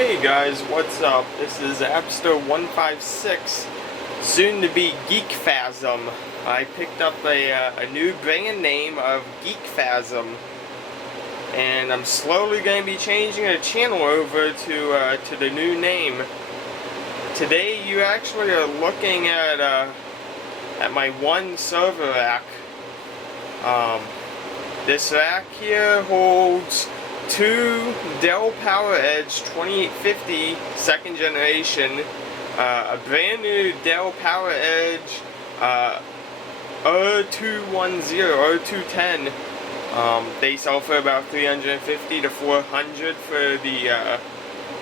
Hey guys, what's up? This is Appster156, soon to be GeekPhasm. I picked up a new brand name of GeekPhasm, and I'm slowly going to be changing the channel over to the new name. Today you actually are looking at my one server rack. This rack here holds two Dell PowerEdge 2850 second generation, a brand new Dell PowerEdge R210. They sell for about $350 to $400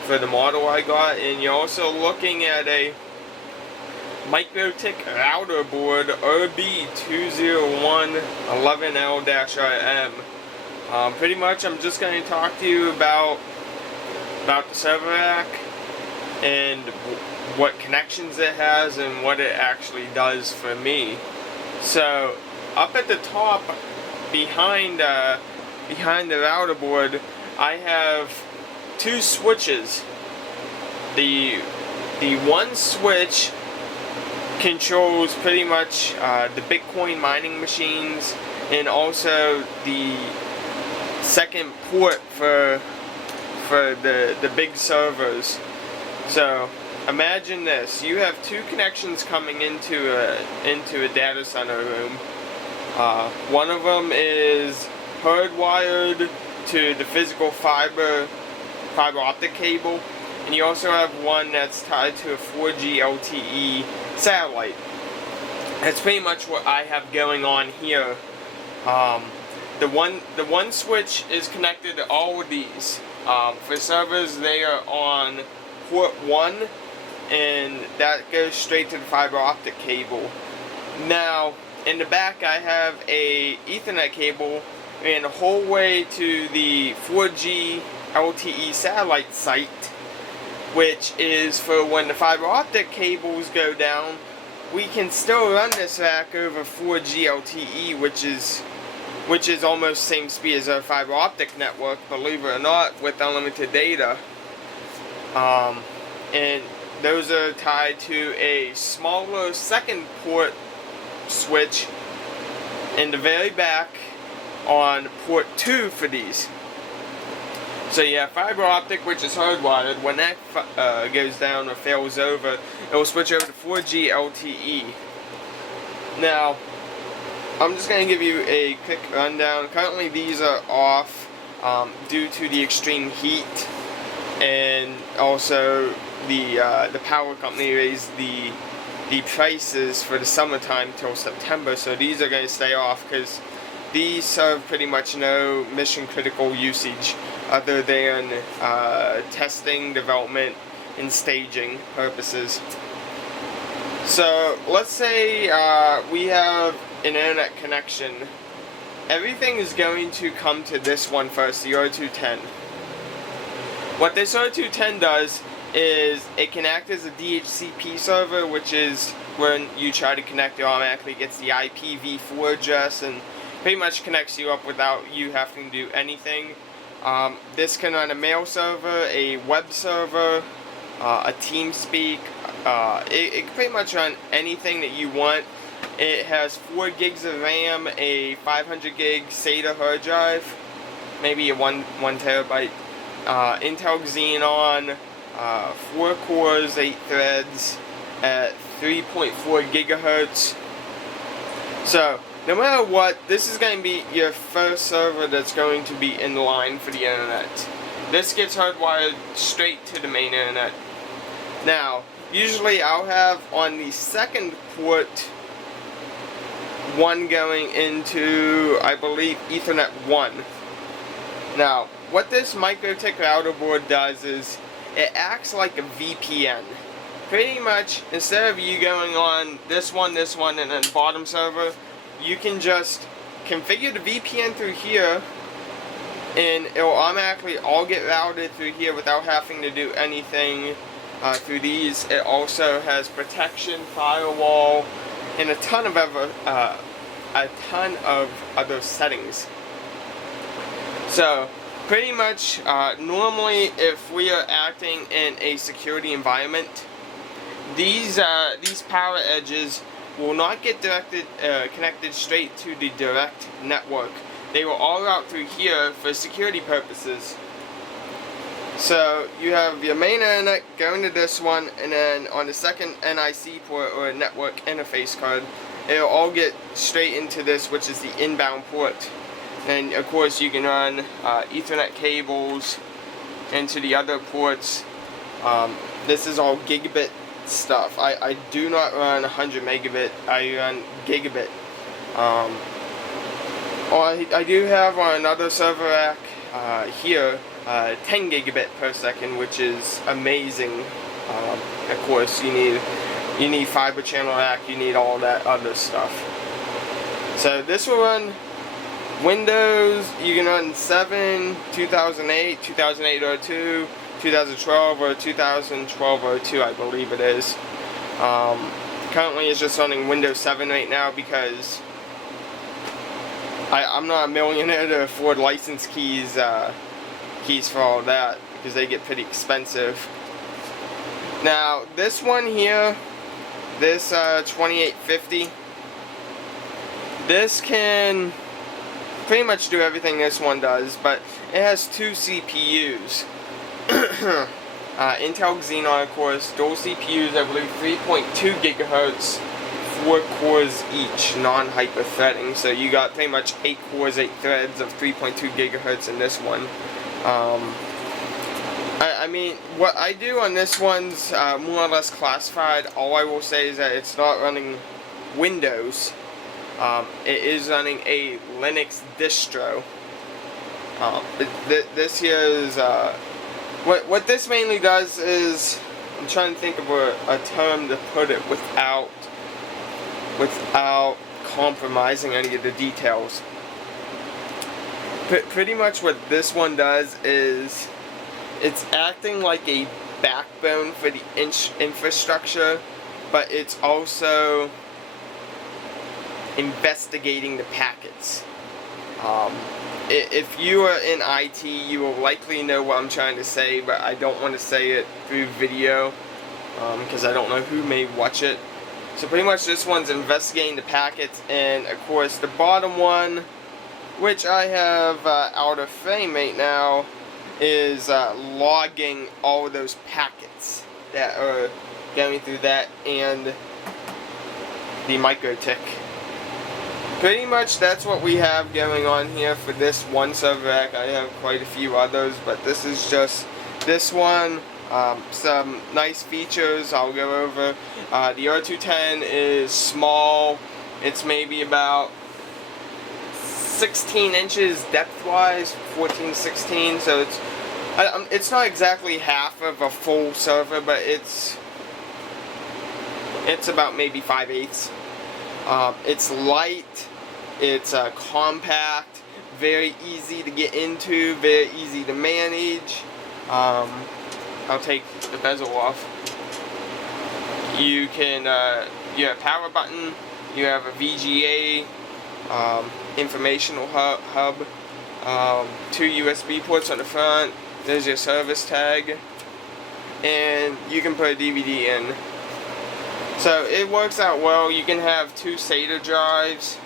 for the model I got, and you're also looking at a MikroTik ROuterBoard RB20111L-RM. Pretty much I'm just going to talk to you about the server rack and what connections it has and what it actually does for me. So up at the top behind the router board, I have two switches. The one switch controls pretty much the Bitcoin mining machines, and also the second port for the big servers. So imagine this: you have two connections coming into a data center room. One of them is hardwired to the physical fiber optic cable, and you also have one that's tied to a 4G LTE satellite. That's pretty much what I have going on here. The one switch is connected to all of these. For servers, they are on port 1, and that goes straight to the fiber optic cable. Now, in the back, I have a Ethernet cable and the whole way to the 4G LTE satellite site, which is for when the fiber optic cables go down, we can still run this rack over 4G LTE, which is almost the same speed as our fiber optic network, believe it or not, with unlimited data. And those are tied to a smaller second port switch in the very back on port 2 for these. So you have fiber optic, which is hardwired. When that goes down or fails over, it will switch over to 4G LTE. Now, I'm just going to give you a quick rundown. Currently these are off due to the extreme heat, and also the power company raised the prices for the summertime till September, so these are going to stay off because these serve pretty much no mission critical usage other than testing, development, and staging purposes. So let's say we have an internet connection. Everything is going to come to this one first, the R210. What this R210 does is it can act as a DHCP server, which is when you try to connect, it automatically gets the IPv4 address and pretty much connects you up without you having to do anything. This can run a mail server, a web server, a TeamSpeak. It can pretty much run anything that you want. It has 4 gigs of RAM, a 500 gig SATA hard drive, maybe a 1 terabyte, Intel Xenon, 4 cores, 8 threads, at 3.4 gigahertz. So no matter what, this is going to be your first server that's going to be in line for the internet. This gets hardwired straight to the main internet. Now, usually I'll have on the second port one going into, I believe, Ethernet 1. Now, what this MikroTik ROuterBoard does is it acts like a VPN. Pretty much, instead of you going on this one, and then the bottom server, you can just configure the VPN through here, and it will automatically all get routed through here without having to do anything through these. It also has protection, firewall, and a ton of other settings. So pretty much, normally if we are acting in a security environment, these power edges will not get connected straight to the direct network. They will all route through here for security purposes. So you have your main internet going to this one, and then on the second NIC port or network interface card, it'll all get straight into this, which is the inbound port. And of course you can run Ethernet cables into the other ports. This is all gigabit stuff. I do not run 100 megabit, I run gigabit. I do have on another server rack here 10 gigabit per second, which is amazing. Of course you need fiber channel rack, you need all that other stuff. So this will run Windows. You can run 7, 2008, 2008-02, 2012 or 2012-02, I believe it is. Currently it's just running Windows 7 right now because I'm not a millionaire to afford license keys for all that, because they get pretty expensive. Now this one here, this 2850, this can pretty much do everything this one does, but it has 2 CPUs. Intel Xenon, of course, dual CPUs, I believe 3.2 gigahertz, 4 cores each, non-hyper threading. So you got pretty much 8 cores, 8 threads of 3.2 gigahertz in this one. I mean, what I do on this one's more or less classified. All I will say is that it's not running Windows. It is running a Linux distro. This here is what this mainly does is, I'm trying to think of a term to put it without compromising any of the details. Pretty much what this one does is it's acting like a backbone for the infrastructure, but it's also investigating the packets. If you are in IT, you will likely know what I'm trying to say, but I don't want to say it through video because I don't know who may watch it. So pretty much this one's investigating the packets, and of course the bottom one, which I have out of frame right now, is logging all of those packets that are going through that and the MikroTik. Pretty much that's what we have going on here for this one server rack. I have quite a few others, but this is just this one. Some nice features I'll go over. The R210 is small. It's maybe about 16 inches depth-wise, 14, 16. So it's not exactly half of a full server, but it's about maybe 5/8. It's light, it's compact, very easy to get into, very easy to manage. I'll take the bezel off. You can, you have a power button, you have a VGA, informational hub, 2 USB ports on the front, there's your service tag, and you can put a DVD in. So it works out well. You can have 2 SATA drives.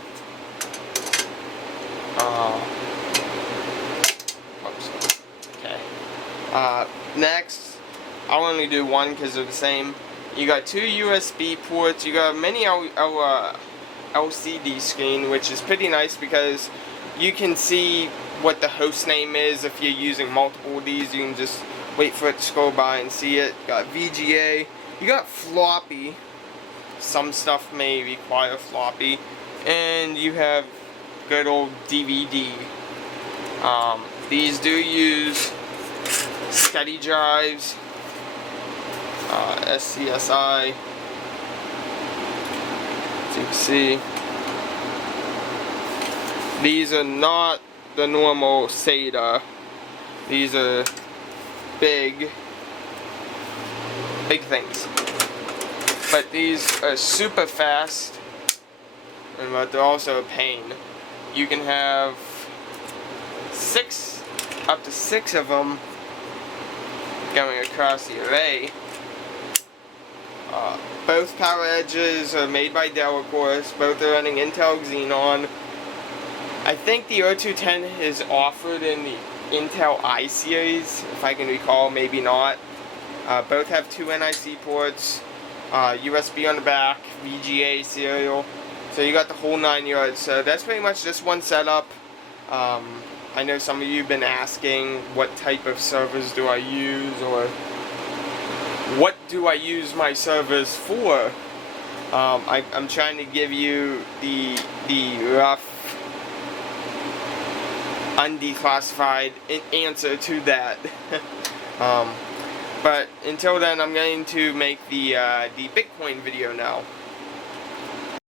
Okay. Next, I'll only do one because they're the same. You got 2 USB ports. You got a mini LCD screen, which is pretty nice because you can see what the host name is. If you're using multiple of these, you can just wait for it to scroll by and see it. You got VGA. You got floppy. Some stuff may require floppy. And you have good old DVD. These do use steady drives, SCSI, as you can see. These are not the normal SATA. These are big things. But these are super fast, but they're also a pain. You can have 6 up to 6 of them going across the array. Both PowerEdges are made by Dell, of course. Both are running Intel Xenon. I think the 0210 is offered in the Intel I series, if I can recall, maybe not. Both have 2 NIC ports, USB on the back, VGA serial. So you got the whole 9 yards. So that's pretty much just one setup. I know some of you have been asking what type of servers do I use, or what do I use my servers for. I'm trying to give you the rough, undeclassified answer to that. But until then, I'm going to make the Bitcoin video now.